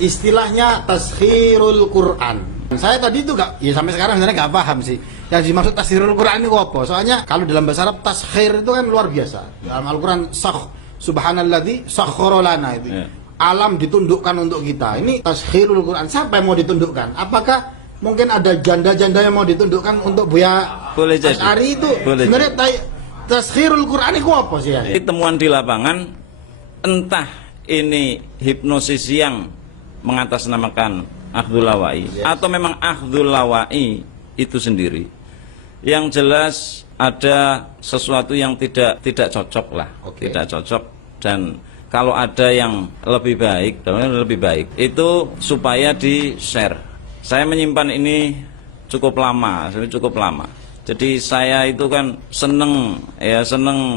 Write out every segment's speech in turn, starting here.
istilahnya taskhirul Quran. Saya tadi itu ya sampai sekarang sebenarnya nggak paham sih yang dimaksud taskhirul Quran itu apa. Soalnya kalau dalam bahasa Arab taskhir itu kan luar biasa. Dalam Al-Quran subhanalladzi sakhkhara lana itu. Alam ditundukkan untuk kita. Ini taskhirul Quran. Siapa yang mau ditundukkan? Apakah mungkin ada janda-janda yang mau ditundukkan untuk Buya Asy'ari itu? Sebenarnya taskhirul Quran itu apa sih ya? Ini temuan di lapangan, entah ini hipnosis yang mengatasnamakan Akhdul Lawai, atau memang Akhdul Lawai itu sendiri. Yang jelas ada sesuatu yang tidak cocok lah, tidak cocok. Dan kalau ada yang lebih baik itu supaya di-share. Saya menyimpan ini cukup lama. Jadi saya itu kan seneng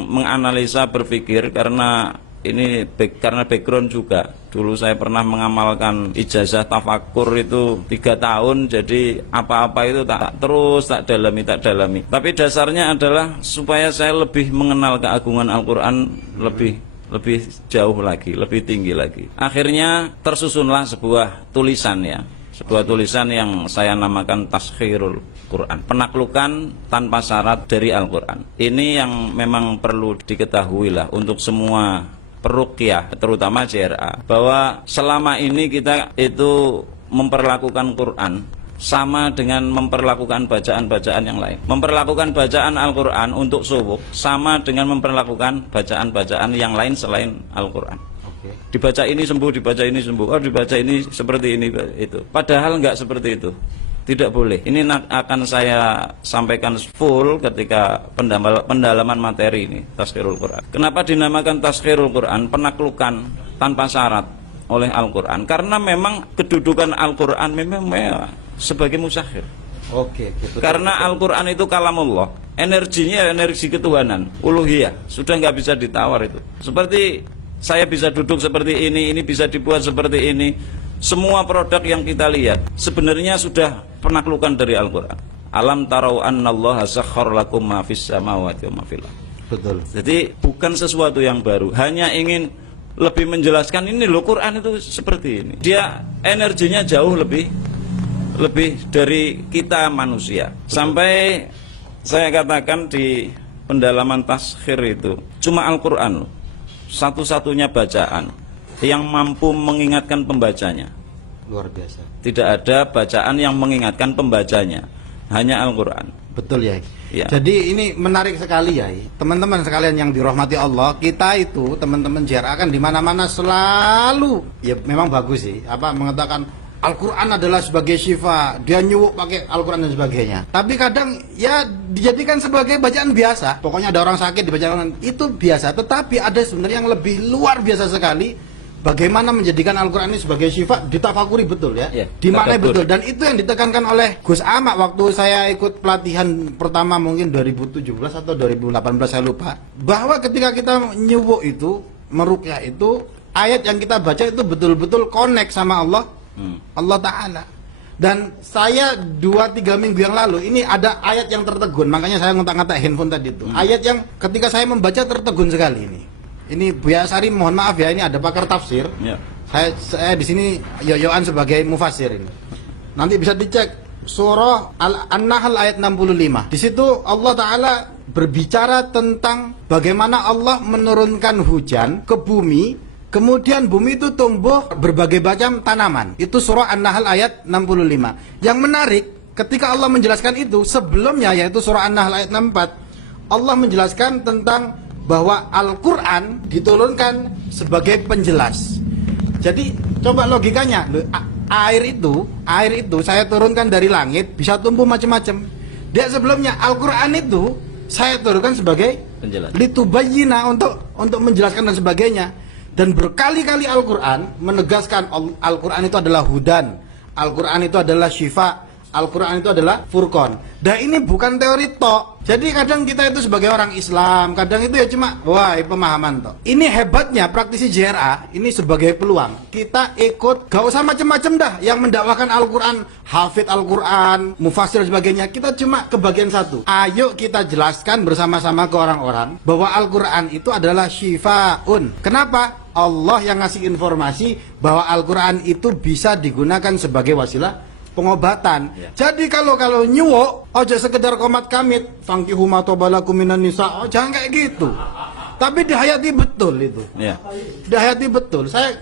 menganalisa, berpikir karena karena background juga. Dulu saya pernah mengamalkan ijazah tafakur itu 3 tahun, jadi apa-apa itu tak dalami. Tapi dasarnya adalah supaya saya lebih mengenal keagungan Al-Quran lebih jauh lagi, lebih tinggi lagi. Akhirnya tersusunlah sebuah tulisan yang saya namakan Taskhirul Quran, penaklukan tanpa syarat dari Al-Quran. Ini yang memang perlu diketahui lah untuk semua peruqyah, terutama JRA, bahwa selama ini kita itu memperlakukan Quran sama dengan memperlakukan bacaan-bacaan yang lain. Memperlakukan bacaan Al-Quran untuk subuh sama dengan memperlakukan bacaan-bacaan yang lain selain Al-Quran. Dibaca ini sembuh, dibaca ini sembuh, dibaca ini seperti ini itu. Padahal enggak seperti itu. Tidak boleh. Ini akan saya sampaikan full ketika pendalaman materi ini, Taskhirul Quran. Kenapa dinamakan Taskhirul Quran, penaklukan tanpa syarat oleh Al-Quran? Karena memang kedudukan Al-Quran memang sebagai musakhir. Karena Al-Quran itu kalamullah, energinya energi ketuhanan, uluhiyah, sudah nggak bisa ditawar itu. Seperti saya bisa duduk seperti ini bisa dibuat seperti ini. Semua produk yang kita lihat sebenarnya sudah penaklukan dari Al-Quran. Alam tarau annallaha sakhkhara lakum ma fis samawati wa ma fil ardh. Betul. Jadi bukan sesuatu yang baru, hanya ingin lebih menjelaskan ini loh, Quran itu seperti ini. Dia energinya jauh lebih dari kita manusia. Betul. Sampai saya katakan di pendalaman taskhir itu cuma Al-Quran satu-satunya bacaan yang mampu mengingatkan pembacanya. Luar biasa. Tidak ada bacaan yang mengingatkan pembacanya, hanya Al-Quran. Betul ya. Ya. Jadi ini menarik sekali ya, teman-teman sekalian yang dirahmati Allah. Kita itu teman-teman JRA kan di mana-mana selalu ya memang bagus sih mengatakan Al-Quran adalah sebagai syifa, dia nyuwuk pakai Al-Quran dan sebagainya. Tapi kadang ya dijadikan sebagai bacaan biasa. Pokoknya ada orang sakit dibacakan, itu biasa. Tetapi ada sebenarnya yang lebih luar biasa sekali. Bagaimana menjadikan Al-Quran ini sebagai syifa, ditafakuri betul ya. Dimaknai betul. Dan itu yang ditekankan oleh Gus Amak waktu saya ikut pelatihan pertama mungkin 2017 atau 2018 saya lupa. Bahwa ketika kita nyuwuk itu, meruqyah itu, ayat yang kita baca itu betul-betul connect sama Allah. Allah Ta'ala. Dan saya 2-3 minggu yang lalu ini ada ayat yang tertegun, makanya saya ngetak-ngetak handphone tadi itu. Ayat yang ketika saya membaca tertegun sekali ini. Ini Buya Asy'ari, mohon maaf ya, ini ada pakar tafsir. Saya di sini yoyoan sebagai mufassir ini. Nanti bisa dicek surah An-Nahl ayat 65. Di situ Allah Ta'ala berbicara tentang bagaimana Allah menurunkan hujan ke bumi. Kemudian bumi itu tumbuh berbagai macam tanaman. Itu surah An-Nahl ayat 65. Yang menarik, ketika Allah menjelaskan itu, sebelumnya yaitu surah An-Nahl ayat 64, Allah menjelaskan tentang bahwa Al-Quran diturunkan sebagai penjelas. Jadi coba logikanya, air itu saya turunkan dari langit, bisa tumbuh macam-macam. Dia sebelumnya Al-Quran itu saya turunkan sebagai penjelas, litubayyina, untuk menjelaskan dan sebagainya. Dan berkali-kali Al-Quran menegaskan Al-Quran itu adalah hudan, Al-Quran itu adalah syifa, Al-Quran itu adalah Furqan. Dan ini bukan teori tok. Jadi kadang kita itu sebagai orang Islam, kadang itu ya cuma wah pemahaman tok. Ini hebatnya praktisi JRA, ini sebagai peluang. Kita ikut, gak usah macam-macam dah yang mendakwakan Al-Quran, hafid Al-Quran, mufassir dan sebagainya. Kita cuma ke bagian satu. Ayo kita jelaskan bersama-sama ke orang-orang bahwa Al-Quran itu adalah syifaun. Kenapa? Allah yang ngasih informasi bahwa Al-Quran itu bisa digunakan sebagai wasilah pengobatan. Jadi kalau nyuwok aja sekedar komat kamit fangkihu ma tabalakum minan nisa, jangan kayak gitu. Tapi dihayati betul itu. Dihayati betul. Saya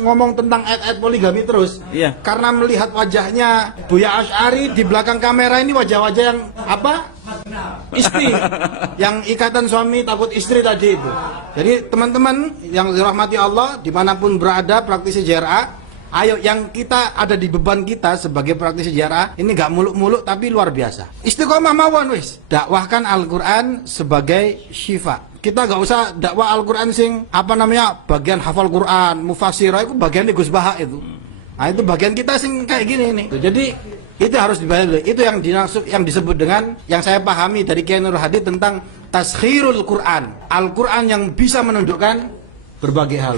ngomong tentang ayat-ayat poligami terus. Karena melihat wajahnya Buya Asy'ari di belakang kamera ini wajah-wajah yang apa? Istri. Yang ikatan suami takut istri tadi itu. Jadi teman-teman yang dirahmati Allah dimanapun berada praktisi JRA, ayo yang kita ada di beban kita sebagai praktisi JRA ini gak muluk-muluk tapi luar biasa. Istiqomah mawon wis. Dakwahkan Al-Quran sebagai syifa. Kita gak usah dakwah Al-Quran sing apa namanya bagian hafal Quran, mufassir itu bagian di Gus Baha itu. Nah itu bagian kita sing kayak gini nih. Jadi itu harus dibayar. Itu yang disebut dengan yang saya pahami dari Kiai Nur Hadi tentang taskhirul Quran. Al-Quran yang bisa menunjukkan berbagai hal.